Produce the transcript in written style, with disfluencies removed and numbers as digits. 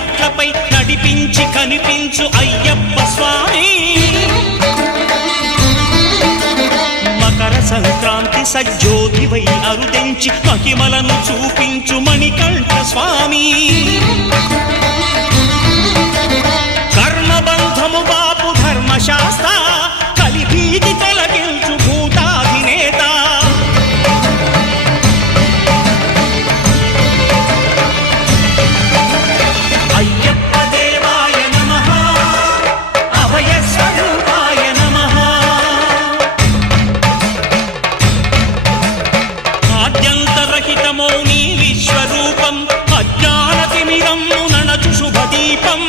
మెట్లపై నడిపించి కనిపించు అయ్యప్ప స్వామి మకర సంక్రాంతి సజ్జోతివై అరుదెంచి మహిమలను చూపించు మణికంఠ స్వామి కర్మబంధము బాపు ధర్మశాస్త్ర కలిభీతి తొలగించు భూతాధినేత అయ్యప్ప దేవాయ నమః అభయ స్వరూపాయ నమః ఆద్యంతరహితమౌ నీ విశ్వరూపం అజ్ఞానతిమిరం నణచు శుభదీపం